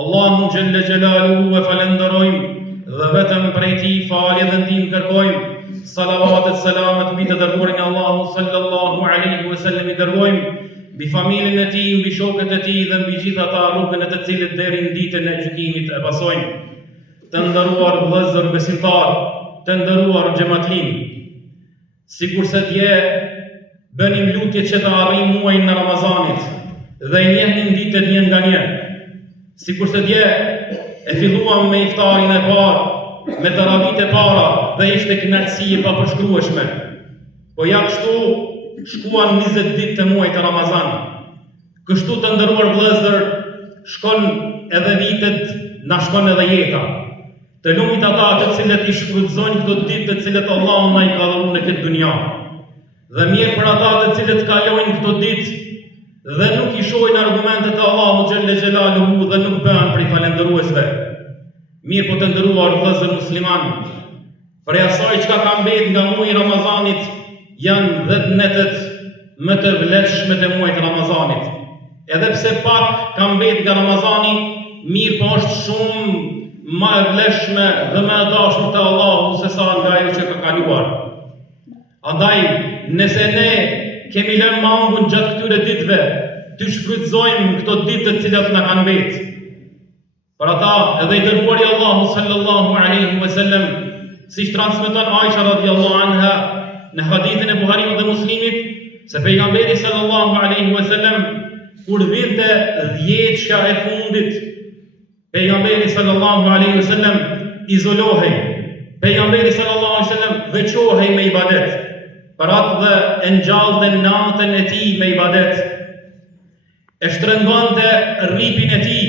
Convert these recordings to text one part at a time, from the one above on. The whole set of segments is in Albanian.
Allahun xhelle xhelaluhu e falenderojmë dhe vetëm prej tij falje dhe ndihmë kërkojmë. Salavat e selamet mbi të dërguarin e Allahut sallallahu alaihi wasallam i dërgojmë mbi familjen e tij, mbi shokët e tij dhe mbi gjithë ata rrugën e të cilët deri në ditën e gjykimit e pasojnë. Të nderuar vëllezër besimtar, të nderuar xhamatllin, sikurse dje bënim lutje që të arrijmë muajin e Ramazanit dhe i njehnim ditët një nga një. Sikurse dje e filluam me iftarin e parë, me taravit e para dhe ishte kënaqësi e papërshkrueshme. Po ja kështu shkuan 20 ditë të muajit të Ramazan. Kështu të nderuar vëllezër, shkon edhe vitet, na shkon edhe jeta. Të lumit ata të cilët i shfrytëzojnë këto ditë të cilët Allahu na i ka dhënë në këtë dunja. Dhe mirë për ata të cilët kalojnë këto ditë dhe nuk i shohin argumentet e Allahut xhelle xhelaluhu dhe nuk bëhen prej falendëruesve. Mirë po të nderuar vëllezër musliman, për asaj çka ka mbetë nga muaji i Ramazanit janë 10 netet më të vlefshme të muajit të Ramazanit. Edhe pse pak ka mbetë nga Ramazani, mirë po është shumë më e vlefshme dhe më e dashur te Allahu se sa nga ajo që ka kaluar. Andaj, nëse ne kemi lënë mangun gjatë këtyre ditëve, të shfrytëzojmë këto ditë të cilat na kanë mbetë. Për ata edhe i dërguari Allahu sallallahu alaihi wasallam, siç transmeton Aisha radhiyallahu anha në hadithin e Buhariut dhe Muslimit, se pejgamberi sallallahu alaihi wasallam kur vinte 10 shka e fundit, pejgamberi sallallahu alaihi wasallam izolohej. Pejgamberi sallallahu alaihi wasallam veçohej me ibadet. Për atë dhe e ngjallte natën e tij me ibadet. E shtrëngonte rripin e tij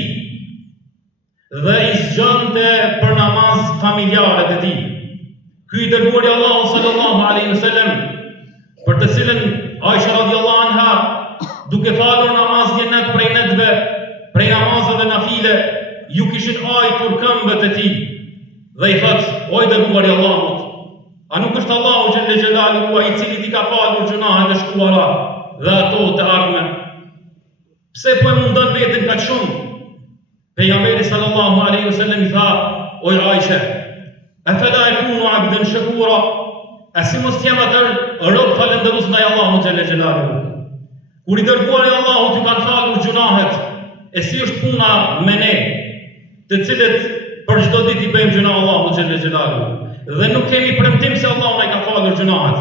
dhe i zgjante për namaz familjarët e tij. Ky i dërguari Allahu sallallahu alaihi wasallam, për të cilën Aisha radhiyallahu anha, duke falur namaz një net prej netve, prej namazeve nafile, ju kishin ajtur këmbët e tij dhe i thot: "O i dërguari Allahut, a nuk është Allahu xhelle xhelaluhu i cili ti ka falur gjunahet e shkuara dhe ato të ardhme? Pse po e mundon veten kaq shumë?" Pejgamberi sallallahu alaihi wasallam i tha: "O Aisha, afala yakunu 'abdan shakura?" A si mos jam atë rob falëndërues ndaj Allahut xhelle xhelaluhu? Kur i dërguari Allahut ju kanë falur gjunahet, e si është puna me ne, të cilët për çdo ditë i bëjmë gjuna Allahut xhelle xhelaluhu dhe nuk kemi premtim se Allahu na i ka falur gjunahet.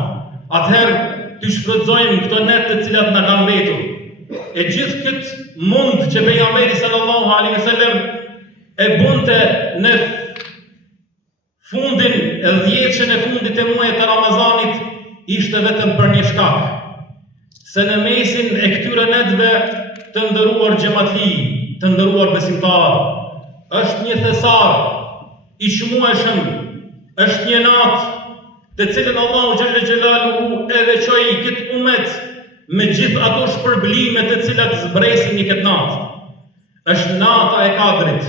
Atëherë të shfrytëzojmë këto net të cilat na kanë mbetur. E gjithë këtë mund që pejgamberi sallallahu alaihi wasallam e bunte në fundin e 10-shën e fundit të muajit të Ramazanit ishte vetëm për një shkak. Se në mesin e këtyre netve të nderuar xhamatli, të nderuar besimtar, është një thesar i shmueshëm, është një natë të cilën Allahu xhelle xhelaluhu e veçoi këtë umet me gjithë ato shpërblime të cilat zbresin një këtë natë. Është nata e Kadrit.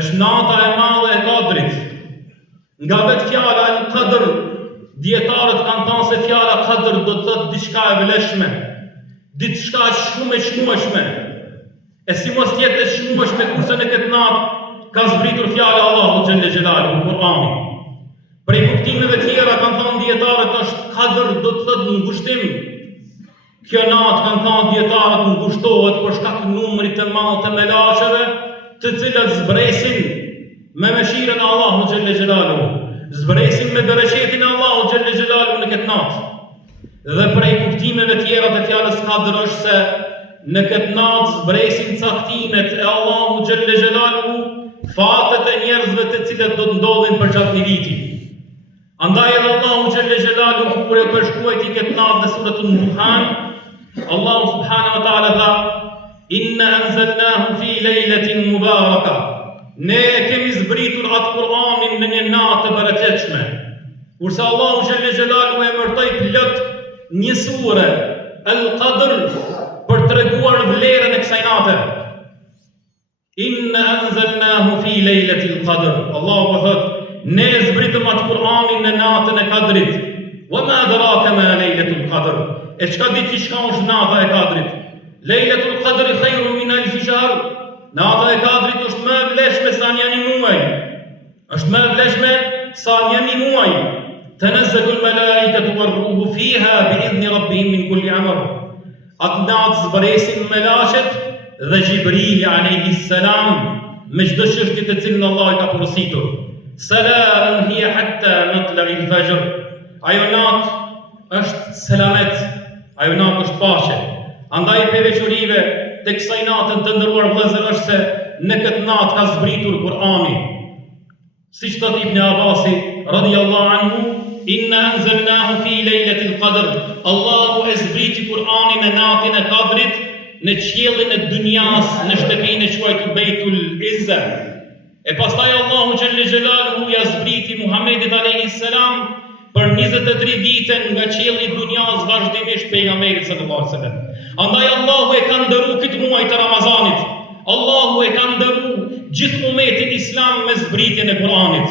Është nata e madhe e Kadrit. Nga vetë fjala al-Qadr, dietarët kanë thënë se fjala Qadr do të thotë diçka e vlefshme, diçka shumë e shmueshme. E si mos jetë e shmueshme kurse në këtë natë ka zbritur fjala Allahu xhelle xhelaluhu Kur'ani. Prej kuptimeve tjera kanë thënë dietarët është Qadr do të thotë ngushtim. Kjo natë kanë thënë dietarët ngushtohet për shkak të numrit të madh të melasheve, të cilat zbresin me mëshirën e Allahut xhelle xhelaluhu, zbresin me bereqetin e Allahut xhelle xhelaluhu në këtë natë. Dhe prej kuptimeve tjera të fjalës Qadr është se në këtë natë zbresin caktimet e Allahut xhelle xhelaluhu, fatet e njerëzve të cilët do të ndodhin për gjatë një viti. Andaj edhe Allahu xhelle xhelaluhu kur e përshkruajti këtë natë në surën Duhan, Allahu subhanahu wa ta'ala tha: "Inna anzalnahu fi lejletin mubaraka." Ne kemi zbritur atë Kur'anin në një natë të bereqetshme. Kurse Allahu xhelle xhelaluhu e emërtoi plot një sure, Al-Qadr, për treguar vlerën e kësaj nate. Inna anzalnahu fi lejletil qadr. Allahu po thot: ne zbritëm atë Kur'anin në natën e Kadrit. Wa ma adraka ma lejletul qadr. E çka di ti çka është nata e Kadrit? Lejletul qadri khairun min alf shahr. Nata e Kadrit vleshme sa një muaj. Është më vleshme sa një muaj. Tanazzalul malaikatu war-ruhu fiha bi'idhni rabbihim min kulli amr. Atë natë zbresin melaqet dhe Gjibrili alayhi salam me çdo çështje të cilën Allah i ka porositur. Salamun hiya hatta matla'il fajr. Ajo natë është selamet, ajo natë është paqe. Andaj për veçorive të kësaj natën të ndëruar vëllezër është se në këtë natë ka zbritur Kur'ani. Siç thot Ibn Abasi radhiyallahu anhu, inna anzalnahu fi lejletil qadr. Allahu e zbriti Kur'anin në natën e Kadrit në qiellin e dunjas, në shtëpinë e quajtur Beitul Izza. E pastaj Allahu xhelle xhelaluhu ja zbriti Muhamedit alayhis salam për 23 vite nga qielli i dunjas vazhdimisht pejgamberit sallallahu alaihi wasallam. Andaj Allahu e ka ndëruar këtë muaj të Ramazanit. Allahu e ka ndëruar gjithë umetin islam me zbritjen e Kur'anit.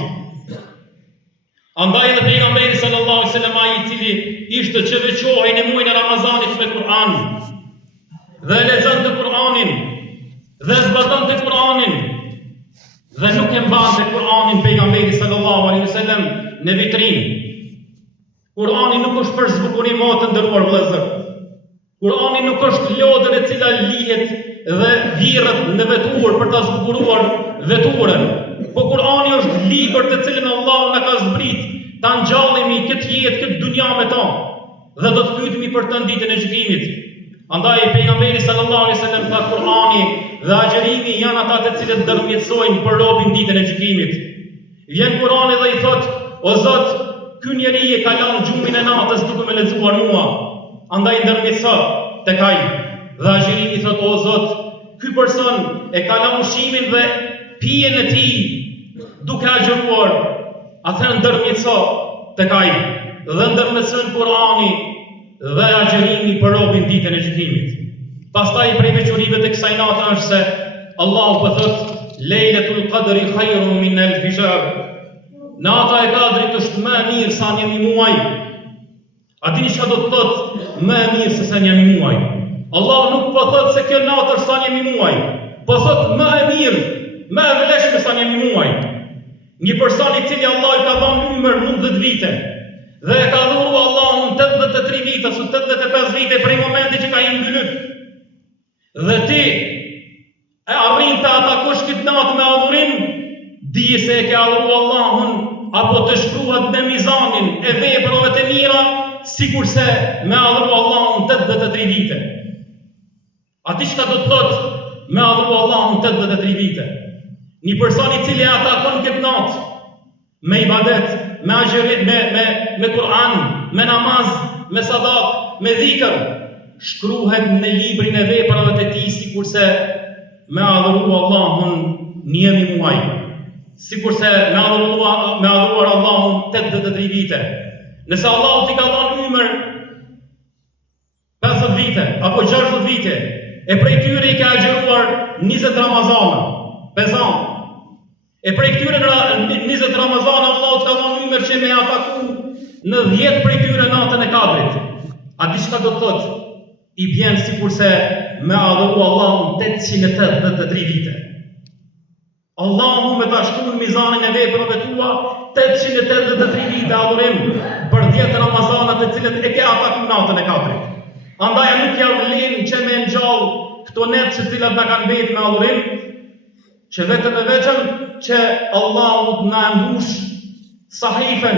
Andaj edhe pejgamberi sallallahu alaihi wasallam ai i cili ishte që veçohej në muajin e Ramazanit me Kur'an dhe lexonte Kur'anin dhe zbatonte Kur'anin dhe nuk e mbante Kur'anin pejgamberi sallallahu alaihi wasallam në vitrinë. Kur'ani nuk është për zbukurim të ndëruar vëllezër. Kur'ani nuk është lodër e cila lihet dhe virret në vetur për ta zbukuruar veturën. Po Kur'ani është libër të cilin Allahu na ka zbrit ta ngjallemi këtë jetë, këtë dunja me ta dhe do të pyetemi për të ditën e gjykimit. Andaj pejgamberi sallallahu alaihi wasallam tha Kur'ani dhe agjerimi janë ata të cilët ndërmjetësojnë për robën ditën e gjykimit. Vjen Kur'ani dhe i thot: O Zot, ky njeri e ka lënë gjumin e natës duke më lexuar mua. Andaj ndërmjetëso tek ai. Dhe agjerimi thot: O Zot, ky person e ka lënë ushqimin dhe pijen e tij duke agjëruar. Atëherë ndërmjetëso tek ai dhe ndërmjetëson Kur'ani dhe agjerimi për robën ditën e gjykimit. Pastaj prej veçorive të kësaj nate është se Allahu po thot: Lejletul Qadri khairun min alfi shahr. Nata e Kadrit është më e mirë sa një muaj. A dini çka do të thotë më e mirë se sa një muaj? Allah nuk po thot se kjo natë është sa një muaj, po thot më e mirë, më e vlefshme sa një muaj. Një person i cili Allah i ka dhënë umër 90 vite dhe e ka dhuru Allahun 83 vite ose 85 vite prej momentit që ka hyrë në lyp. Dhe ti e arrin të atakosh këtë natë me adhurim, dije se e ke adhuru Allahun apo të shkruhet në mizanin e veprave të mira, sikur se me adhuru Allahun 83 vite. A ti çka do të thot me adhuru Allahun 83 vite? Një person i cili atakon këtë natë me ibadet, me agjerim, me Kur'an, me namaz, me sadak, me dhikr, shkruhet në librin e veprave të tij sikurse me adhuru Allahun një muaj. Sikurse me adhuruar Allahun 83 vite. Nëse Allahu t'i ka dhënë umër 50 vite apo 60 vite, e prej tyre i ka agjeruar 20 Ramazana, 5 anë. E prej këtyre 20 Ramazana Allahu t'ka dhënë umër që me ataku në 10 prej tyre natën e Kadrit. A di çka do të thotë? I bjen sikurse me adhuru Allahun 883 vite. Allahu me ta shkruan mizanin e veprave tua 883 vite adhurim për 10 Ramazana të cilët e ke ataku natën e Kadrit. Andaj nuk ja vlen që me ngjall këto net që cilat na kanë mbetë me adhurim, që vetëm e vetëm që Allahu na mbush sahifen,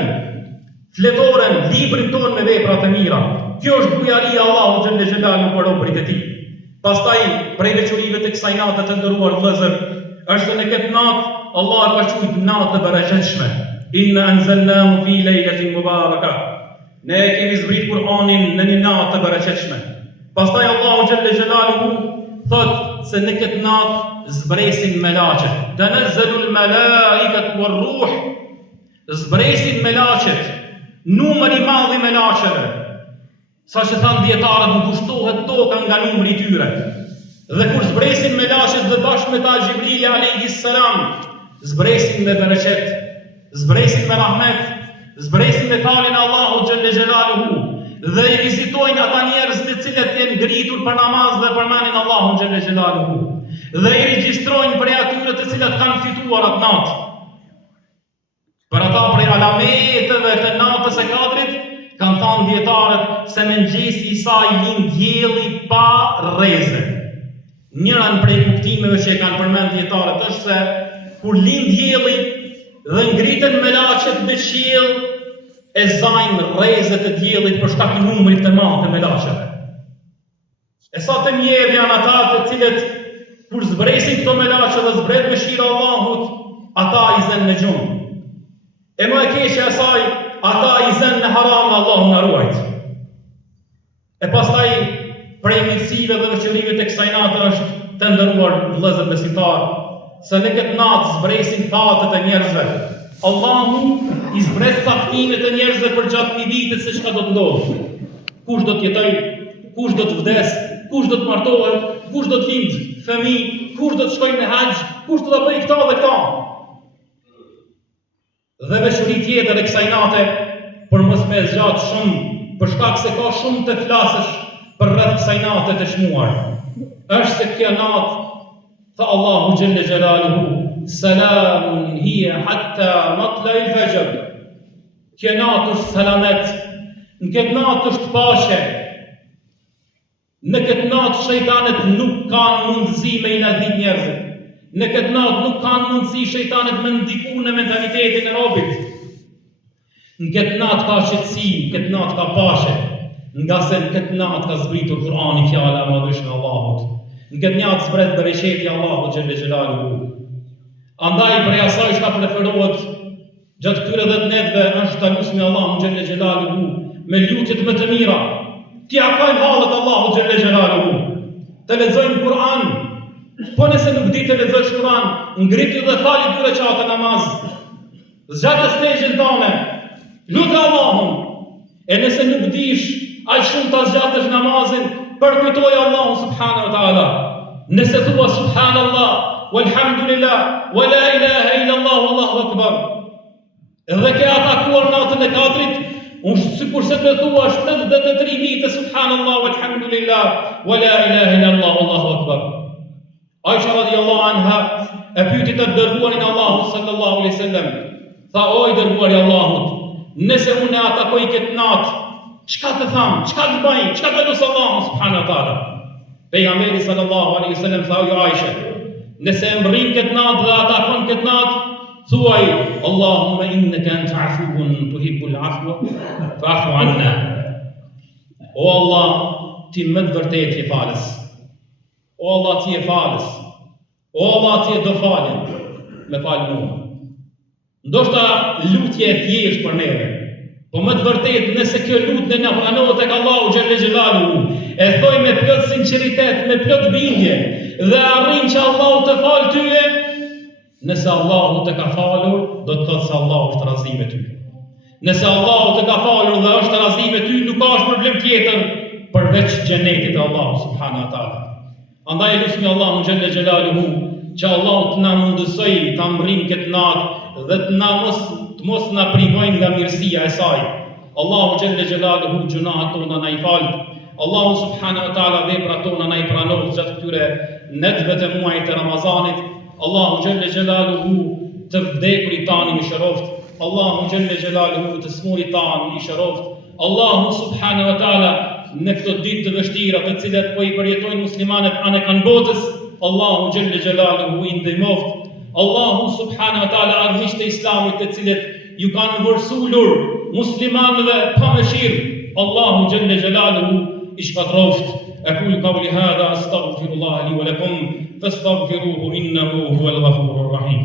fletoren, librin ton me vepra të mira. Kjo është bujaria e Allahut xhelle xhelalu për robërit e tij. Pastaj prej veçorive të kësaj nate të nderuar vëllezër, është në këtë natë Allah ka thujt natë të bereqetshme. Inna anzalnahu fi lejletin mubaraka. Ne kemi zbrit Kur'anin në një natë të bereqetshme. Pastaj Allahu xhelle xhelalu thot se në këtë natë zbresin melaqet. Tanazzalul malaikatu war-ruh. Zbresin melaqet, numër i madh i melaqeve. Sa që thanë dietarët, nuk kushtohet toka nga numri i tyre. Dhe kur zbresin melaqet dhe bashkë me ta Gjibrili alayhis salam, zbresin me bereqet, zbresin me rahmet, zbresin me falin Allahu xhelle xhelaluhu dhe i vizitojnë ata njerëz të cilët janë ngritur për namaz dhe përmendin Allahun xhelle xhelaluhu. dhe i regjistrojnë prej atyre të cilat kanë fituar atë natë. Për ata prej alametëve të natës e Kadrit, kanë thënë dietarët se mëngjesi i saj lind dielli pa rreze. Njëra prej kuptimeve që e kanë përmend dietarët është se kur lind dielli dhe ngriten melaqet në qiell, e zajnë rrezet e diellit për shkak të numrit të madh të melaqeve. E sa të njerë janë ata të cilët kur zbresin këto melaqe dhe zbret mëshira e Allahut, ata i zënë në gjumë. E më e keqe e saj, ata i zënë në haram, Allahu na ruajt. E pastaj prej mirësive dhe veçorive të kësaj nate është të nderuar vëllezër besimtar, se në këtë natë zbresin fatet e njerëzve. Allahu i zbret caktimet e njerëzve për gjatë një viti se çka do të ndodhë. Kush do të jetoj, kush do të vdes, kush do të martohet, kush do të lind fëmijë, kush do të shkojë në haxh, kush do ta bëjë këto dhe këto. Dhe veçori tjetër e kësaj nate, për mos me zgjat shumë, për shkak se ka shumë të flasësh për rreth kësaj nate të çmuar, është se kjo natë, tha Allahu xhelle xhelaluhu, salamun hiya hatta matla'il fajr. Kjo natë është salamet, në këtë natë është paqe. Në këtë natë shejtanet nuk kanë mundësi me i nadhit njerëzit. Në këtë natë nuk kanë mundësi shejtanet me ndiku në mentalitetin e robit. Në këtë natë ka qetësi, në këtë natë ka paqe, nga se në këtë natë ka zbritur Kur'ani fjala e madhëshme e Allahut. Në këtë natë zbret bereqeti Allahut xhelle xhelaluhu. Andaj prej asaj çka preferohet gjatë këtyre 10 netëve është ta lusmi Allahun xhelle xhelaluhu me lutjet më të mira. Ti akojmë halët Allahu xhelle xhelaluhu. Të lexojmë Kur'an. Po nëse nuk di të lexosh Kur'an, ngriti dhe fali 2 rekate namaz. Zgjatë stejën tonë. Lutë Allahun. E nëse nuk dish, aq shumë ta zgjatësh namazin, përkujtoj Allahun subhanahu wa taala. Nëse thua subhanallah, walhamdulillah, wala ilaha illa Allah, wallahu akbar. Edhe ke atakuar natën e Kadrit, unë sikurse të thua 73 vite subhanallah, walhamdulillah, wala ilaha illa Allah, wallahu akbar. Aisha radiallahu anha e pyeti të dërguarin Allahut sallallahu alaihi wasallam, tha o i dërguari Allahut, nëse unë atakoj këtë natë, çka të tham, çka të bëj, çka të lutoj Allahun subhanahu wa taala? Pejgamberi sallallahu alaihi wasallam tha o Aisha, nëse mbrin këtë natë dhe atakon këtë natë, thuaj Allahumma innaka anta afuwun tuhibbul afwa fa'fu anna. O Allah, ti më të vërtetë je falës. O Allah, ti je falës. O Allah, ti je do falën. Me falë mua. Ndoshta lutje e thjesht për neve, po më të vërtetë nëse kjo lutje na pranohet tek Allahu xhelle xhelaluhu, e thoj me plot sinqeritet, me plot bindje dhe arrin që Allahu të falë tyje, nëse Allahu të ka falur, do të thotë se Allahu është razi me ty. Nëse Allahu të ka falur dhe është razi me ty, nuk ka as problem tjetër përveç xhenetit të Allahut subhanahu wa taala. Andaj lusmi Allahun xhelle xhelaluhu që Allahu të na mundësoj ta mbrim këtë natë dhe të mos na privojnë nga mirësia e saj. Allahu xhelle xhelaluhu gjunahat tona na i fal. Allahu subhanahu wa taala veprat tona na i pranon gjatë këtyre netëve të muajit të Ramazanit. Allahu xhelle xhelaluhu të vdekurit tanë i shëroft. Allahu xhelle xhelaluhu të smurit tanë i shëroft. Allahu subhanahu wa taala në këto ditë të vështira të cilat po i përjetojnë muslimanët anë kanë botës, Allahu xhelle xhelaluhu i ndihmoft. Allahu subhanahu wa taala armiqtë e Islamit të cilët ju kanë vërsulur muslimanëve pa mëshirë, Allahu xhelle xhelaluhu i shpëtroft. أقول قولي هذا أستغفر الله لي ولكم فاستغفروه إنه هو الغفور الرحيم.